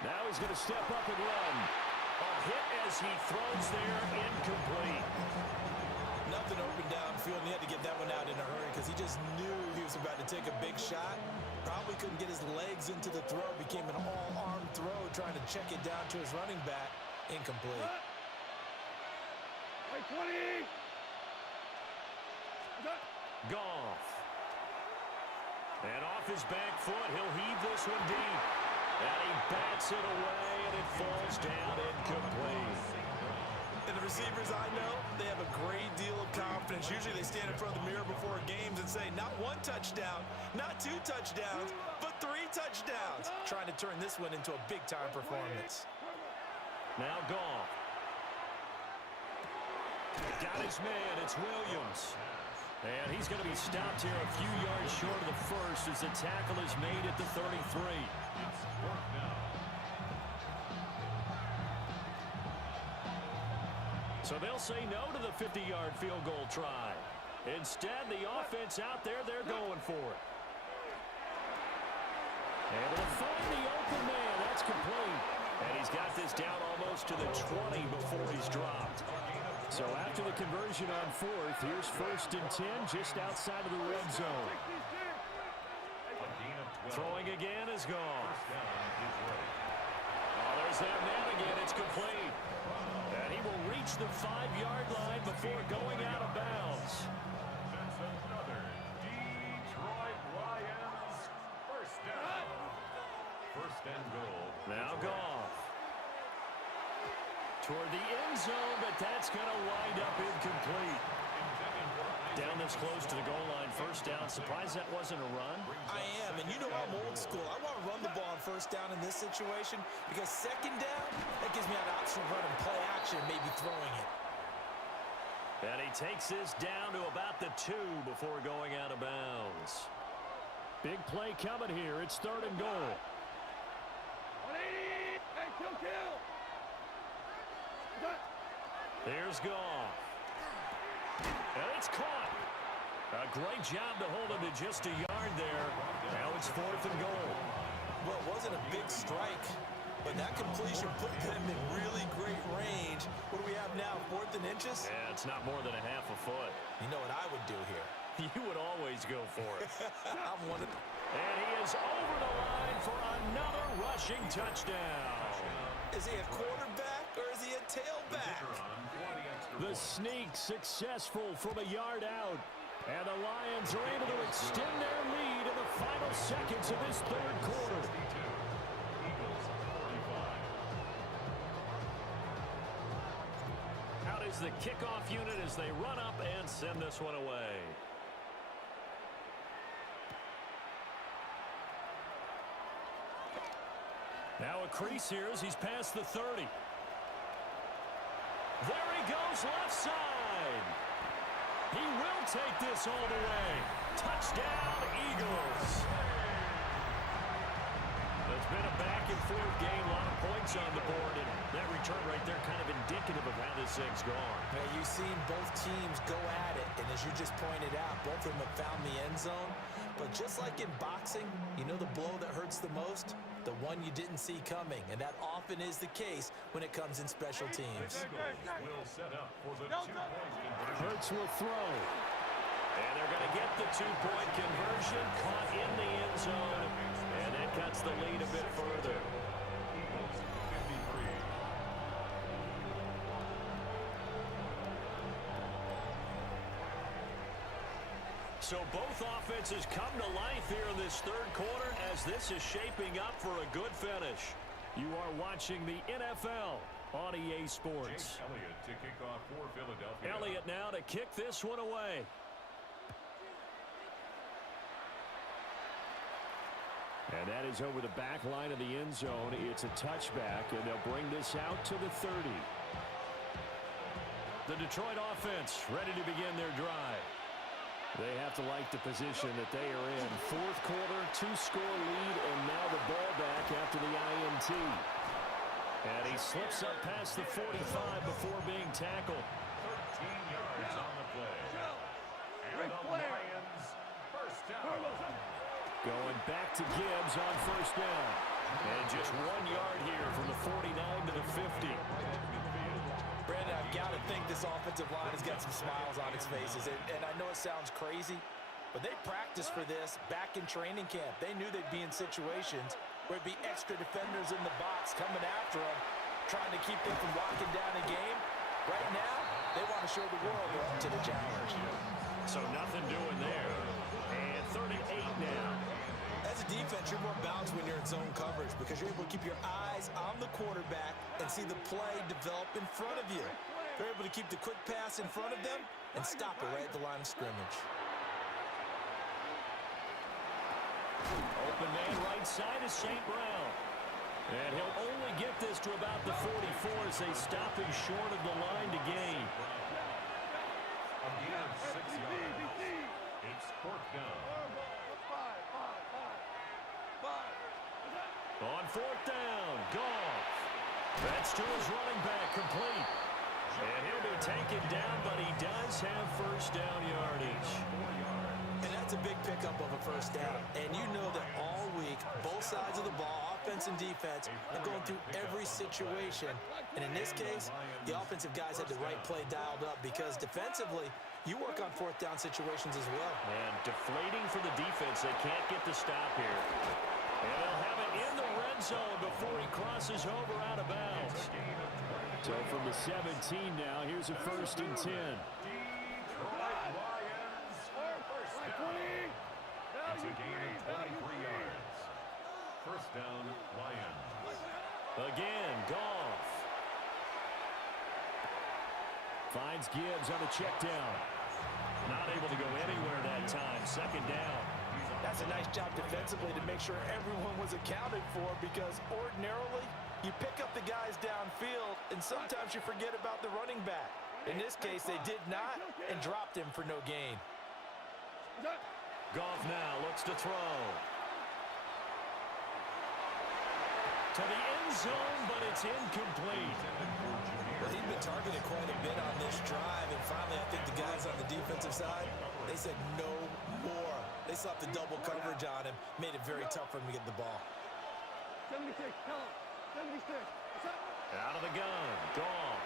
Now he's going to step up and run. A hit as he throws there, incomplete. Nothing open downfield, and he had to get that one out in a hurry because he just knew he was about to take a big shot. Probably couldn't get his legs into the throw. Became an all-arm throw, trying to check it down to his running back. Incomplete. 20. Goff. And off his back foot, he'll heave this one deep. And he bats it away, and it falls down incomplete. And the receivers I know, they have a great deal of confidence. Usually they stand in front of the mirror before games and say, not 1 touchdown, not 2 touchdowns, but 3 touchdowns. Trying to turn this one into a big-time performance. Now Goff. Got his man, it's Williams. And he's going to be stopped here a few yards short of the first as the tackle is made at the 33. So they'll say no to the 50-yard field goal try. Instead, the offense out there, they're going for it. Able to find the open man. That's complete. And he's got this down almost to the 20 before he's dropped. So after the conversion on fourth, here's 1st and 10 just outside of the red zone. Throwing again is gone. Oh, there's that man again. It's complete. And he will reach the 5-yard line before going out of bounds. That's another Detroit Lions first down. 1st and goal. Now Goff. Toward the end zone, but that's going to wind up incomplete. Down this close to the goal line, 1st down. Surprised that wasn't a run? I am, and you know I'm old school. I want to run the ball on 1st down in this situation because 2nd down, that gives me an option of running play action, maybe throwing it. And he takes this down to about the 2 before going out of bounds. Big play coming here. It's 3rd and goal. 180. Hey, kill. Here's Goff. And it's caught. A great job to hold him to just a yard there. Now it's 4th and goal. Well, it wasn't a big strike, but that completion put them in really great range. What do we have now, 4th and inches? Yeah, it's not more than a half a foot. You know what I would do here? You would always go for it. I'm one of... And he is over the line for another rushing touchdown. Is he a quarterback or is he a tailback? The sneak successful from a yard out. And the Lions are able to extend their lead in the final seconds of this 3rd quarter. Out is the kickoff unit as they run up and send this one away. Now a crease here as he's past the 30. There he goes left side. He will take this all the way. Touchdown, Eagles. It's been a back-and-forth game, a lot of points on the board, and that return right there kind of indicative of how this thing's gone. Yeah, you've seen both teams go at it, and as you just pointed out, both of them have found the end zone. But just like in boxing, you know the blow that hurts the most? The one you didn't see coming, and that often is the case when it comes in special teams. Will set up for the 2-point conversion. Hurts will throw. And they're going to get the 2-point conversion, caught in the end zone, and that cuts the lead a bit further. Eagles 53. So both offenses come to life here in this 3rd quarter as this is shaping up for a good finish. You are watching the NFL on EA Sports. Jake Elliott to kick off for Philadelphia. Elliott now to kick this one away. And that is over the back line of the end zone. It's a touchback, and they'll bring this out to the 30. The Detroit offense ready to begin their drive. They have to like the position that they are in. 4th quarter, 2-score lead, and now the ball back after the INT. And he slips up past the 45 before being tackled. 13 yards on the play. And the Lions first down. Going back to Gibbs on 1st down. And just 1 yard here from the 49 to the 50. Brandon, I've got to think this offensive line has got some smiles on its faces. And I know it sounds crazy, but they practiced for this back in training camp. They knew they'd be in situations where it'd be extra defenders in the box coming after them, trying to keep them from locking down a game. Right now, they want to show the world they're up to the challenge. So nothing doing there. And 38 now. As a defense, you're more balanced when you're in zone coverage because you're able to keep your eyes on the quarterback and see the play develop in front of you. They're able to keep the quick pass in front of them and stop it right at the line of scrimmage. Open man right side is St. Brown. And he'll only get this to about the 44 as they stop him short of the line to gain. Again, 6 yards. It's 4th down. On 4th down, Goff. That's to his running back, complete. And he'll be taken down, but he does have 1st down yardage. And that That's a big pickup of a first down. And you know that all week, both sides of the ball, offense and defense, are going through every situation. And in this case, the offensive guys had the right play dialed up because defensively, you work on fourth down situations as well. And deflating for the defense. They can't get the stop here. And they'll have it in the red zone before he crosses over out of bounds. So from the 17 now, here's a 1st and 10. It's a gain of 23 yards. First down, Lions. Again, Goff. Finds Gibbs on a check down. Not able to go anywhere that time. 2nd down. That's a nice job defensively to make sure everyone was accounted for because ordinarily you pick up the guys downfield and sometimes you forget about the running back. In this case, they did not and dropped him for no gain. Goff now looks to throw. To the end zone, but it's incomplete. Well, he'd been targeted quite a bit on this drive, and finally I think the guys on the defensive side, they said no more. They slapped the double coverage on him, made it very tough for him to get the ball. 76, tell him. 76. Out of the gun, Goff.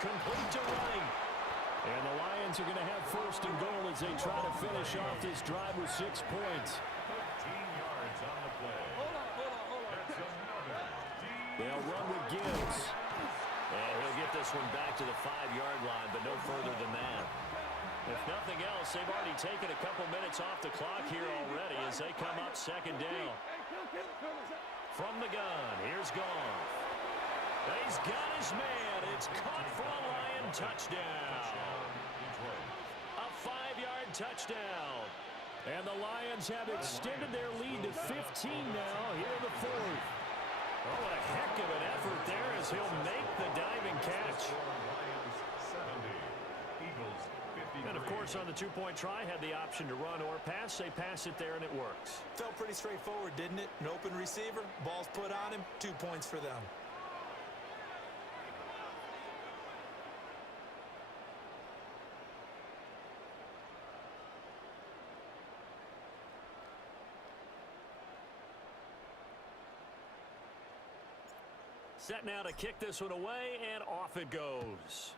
Complete to right. And the Lions are going to have 1st and goal as they try to finish off this drive with 6 points. 13 yards on the play. Hold on. That's another They'll run with Gibbs. And he'll get this one back to the 5-yard line, but no further than that. If nothing else, they've already taken a couple minutes off the clock here already as they come up 2nd down. From the gun, here's Goff. He's got his man. It's caught for a Lion touchdown. A 5-yard touchdown. And the Lions have extended their lead to 15 now here in the 4th. Oh, what a heck of an effort there as he'll make the diving catch. Lions 70. Eagles 53. And, of course, on the 2-point try, had the option to run or pass. They pass it there, and it works. Felt pretty straightforward, didn't it? An open receiver, ball's put on him, 2 points for them. Set now to kick this one away, and off it goes.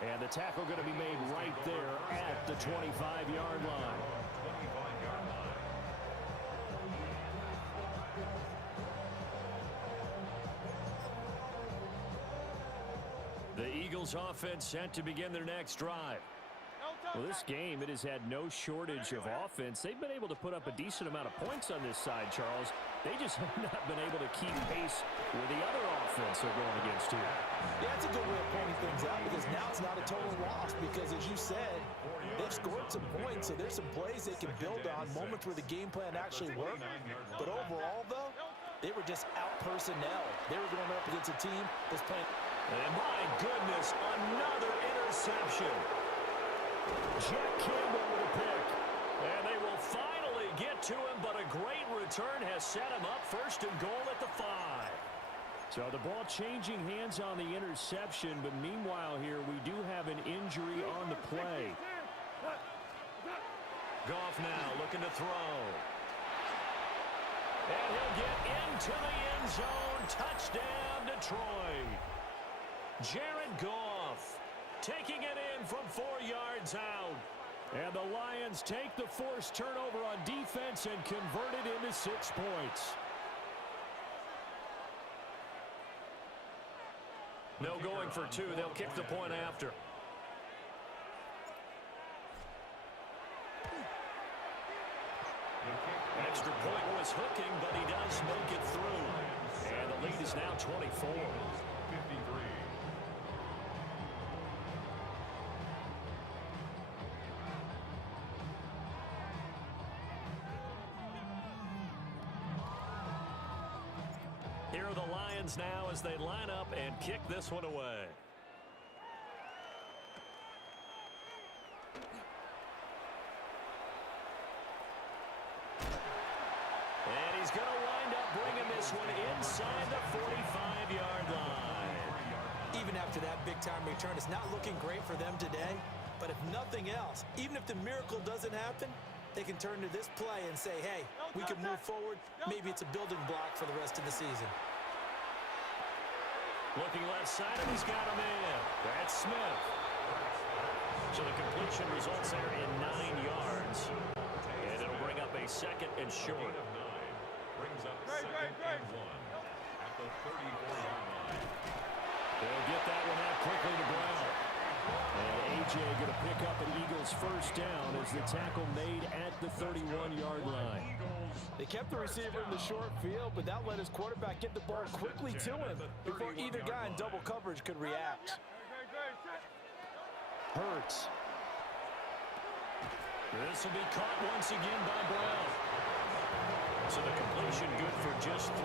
And the tackle going to be made right there at the 25-yard line. 25-yard line. The Eagles offense set to begin their next drive. Well, this game, it has had no shortage of offense. They've been able to put up a decent amount of points on this side, Charles. They just have not been able to keep pace with the other offense they're going against here. Yeah, that's a good way of pointing things out because now it's not a total loss because, as you said, they've scored some points, so there's some plays they can build on, moments where the game plan actually worked. But overall, though, they were just out personnel. They were going up against a team that's playing. And my goodness, another interception. Jack Campbell with a pick. And they will finally get to him, but a great return has set him up 1st and goal at the 5. So the ball changing hands on the interception, but meanwhile here we do have an injury on the play. Goff now looking to throw. And he'll get into the end zone. Touchdown, Detroit. Jared Goff taking it in from 4 yards out. And the Lions take the forced turnover on defense and convert it into 6 points. No going for 2. They'll kick the point after. Extra point was hooking, but he does make it through. And the lead is now 24. 53. Here are the Lions now as they line up and kick this one away. And he's going to wind up bringing this one inside the 45-yard line. even after that big-time return. It's not looking great for them today, but if nothing else, even if the miracle doesn't happen, they can turn to this play and say, hey, we can move forward. Maybe it's a building block for the rest of the season. Looking left side, and he's got him in. That's Smith. So the completion results there in 9 yards. And it'll bring up a 2nd and short. Brings up 2nd and 1 at the 34-yard line. They'll get that one out quickly to Brown. And A.J. going to pick up an Eagles first down as the tackle made at the 31-yard line. They kept the receiver in the short field, but that let his quarterback get the ball quickly to him before either guy in double coverage could react. Hurts. This will be caught once again by Brown. So the completion good for just 3.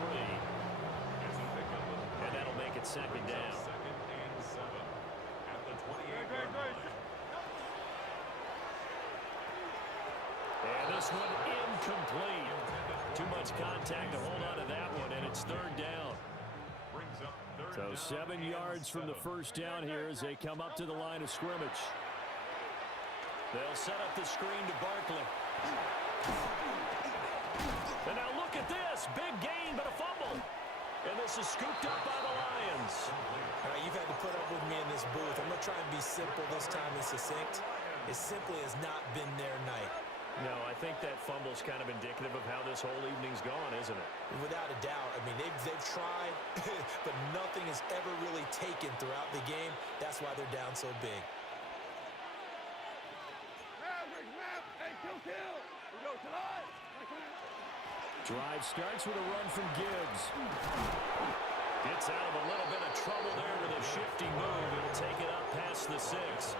And that'll make it 2nd down. 2nd and 7 at the 28-yard line. And this one incomplete. Too much contact to hold on to that one, and it's 3rd down. Brings up 3rd So down. 7 yards from the first down here as they come up to the line of scrimmage. They'll set up the screen to Barkley. And now look at this. Big gain, but a fumble. And this is scooped up by the Lions. All right, you've had to put up with me in this booth. I'm going to try and be simple this time and succinct. It simply has not been their night. No, I think that fumble's kind of indicative of how this whole evening's gone, isn't it? Without a doubt. I mean, they've tried, but nothing has ever really taken throughout the game. That's why they're down so big. Drive starts with a run from Gibbs. Gets out of a little bit of trouble there with a shifty move. It'll take it up past the 6.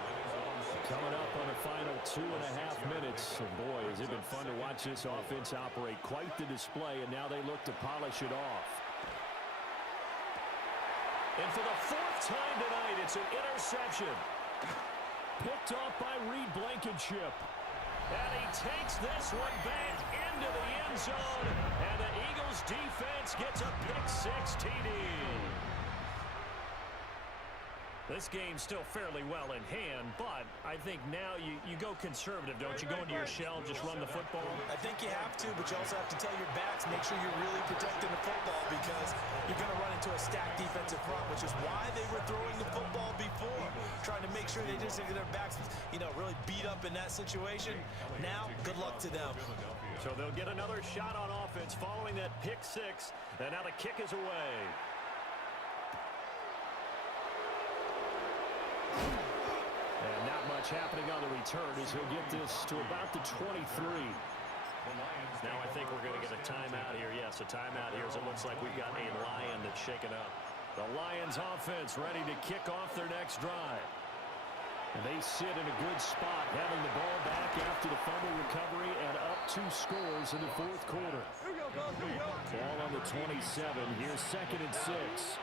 Coming up on the final 2.5 minutes. And boy, has it been fun to watch this offense operate. Quite the display, and now they look to polish it off. And for the 4th time tonight, it's an interception. Picked off by Reed Blankenship. And he takes this one back into the end zone. And the Eagles defense gets a pick-6 TD. This game's still fairly well in hand, but I think now you go conservative, don't you? Go into your shell, just run the football. I think you have to, but you also have to tell your backs, make sure you're really protecting the football because you're going to run into a stacked defensive front, which is why they were throwing the football before, trying to make sure they just get their backs, really beat up in that situation. Now, good luck to them. So they'll get another shot on offense following that pick-6, and now the kick is away. And not much happening on the return as he'll get this to about the 23. Now I think we're going to get a timeout here. Yes, a timeout here as it looks like we've got a Lion that's shaken up. The Lions offense ready to kick off their next drive. And they sit in a good spot, having the ball back after the fumble recovery and up 2 scores in the 4th quarter. Ball on the 27. Here's 2nd and 6.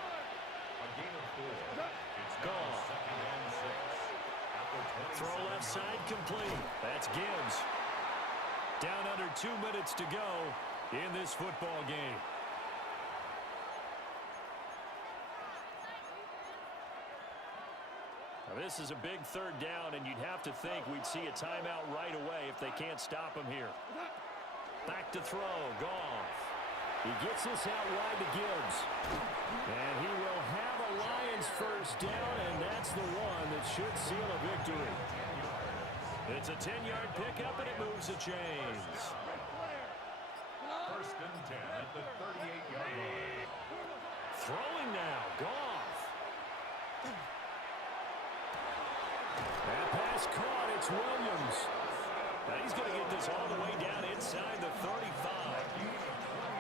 Goff. Throw left side complete. That's Gibbs. Down under 2 minutes to go in this football game. Now this is a big 3rd down, and you'd have to think we'd see a timeout right away if they can't stop him here. Back to throw. Goff. He gets this out wide to Gibbs. And he will have a Lions first down, and that's the one that should seal a victory. It's a 10-yard pickup, and it moves the chains. 1st and 10 at the 38-yard line. Throwing now. Goff. That pass caught. It's Williams. Now he's going to get this all the way down inside the 35.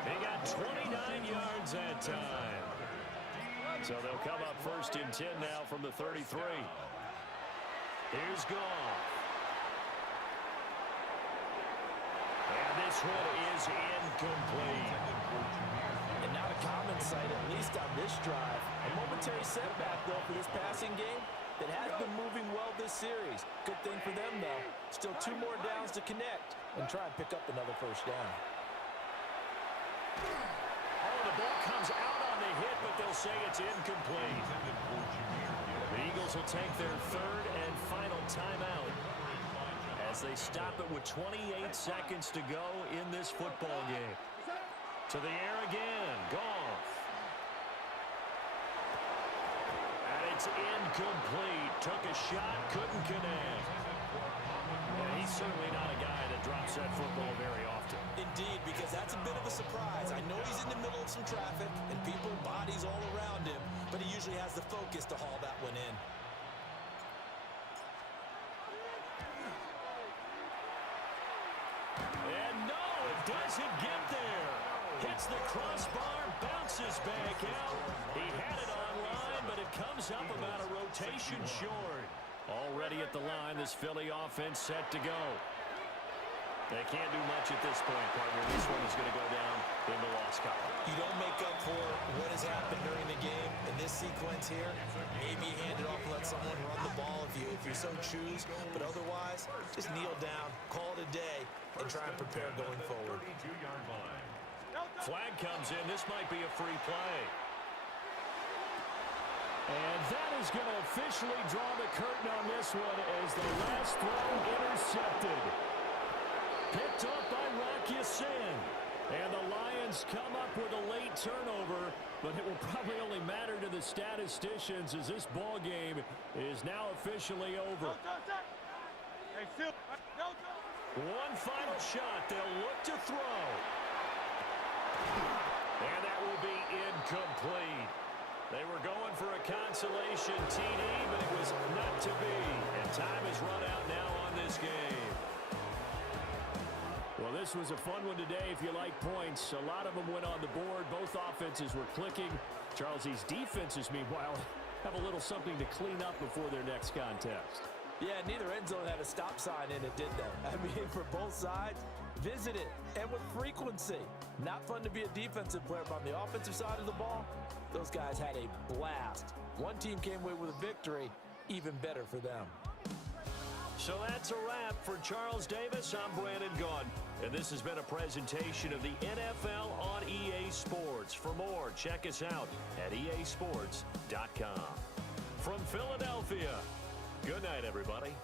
They got 29 yards that time. So they'll come up 1st and 10 now from the 33. Here's Goff. And this one is incomplete. And not a common sight, at least on this drive. A momentary setback, though, for this passing game that has been moving well this series. Good thing for them, though. Still 2 more downs to connect and try and pick up another first down. Oh, the ball comes out on the hit, but they'll say it's incomplete. Charles will take their third and final timeout as they stop it with 28 seconds to go in this football game. To the air again, Goff. And it's incomplete. Took a shot, couldn't connect. Yeah, he's certainly not a guy that drops that football very often. Indeed, because that's a bit of a surprise. I know he's in the middle of some traffic and people, bodies all around him, but he usually has the focus to haul that one in. And no, it doesn't get there. Hits the crossbar, bounces back out. He had it online, but it comes up about a rotation short. Already at the line, this Philly offense set to go. They can't do much at this point, partner. This one is going to go down in the loss column. You don't make up for what has happened during the game in this sequence here. Maybe hand it off and let someone run the ball if you so choose. But otherwise, just kneel down, call it a day, and try and prepare going forward. Flag comes in. This might be a free play. And that is going to officially draw the curtain on this one as the last throw intercepted. Picked up by Rock Ya-Sin. And the Lions come up with a late turnover, but it will probably only matter to the statisticians as this ball game is now officially over. One final shot. They'll look to throw. And that will be incomplete. They were going for a consolation TD, but it was not to be. And time is run out now on this game. Well, this was a fun one today if you like points. A lot of them went on the board. Both offenses were clicking. Charles, these defenses, meanwhile, have a little something to clean up before their next contest. Yeah, neither end zone had a stop sign in it, did they? I mean, for both sides, visit it, and with frequency. Not fun to be a defensive player, but on the offensive side of the ball, those guys had a blast. One team came away with a victory, even better for them. So that's a wrap for Charles Davis. I'm Brandon Gaudin, and this has been a presentation of the NFL on EA Sports. For more, check us out at easports.com. From Philadelphia, good night, everybody.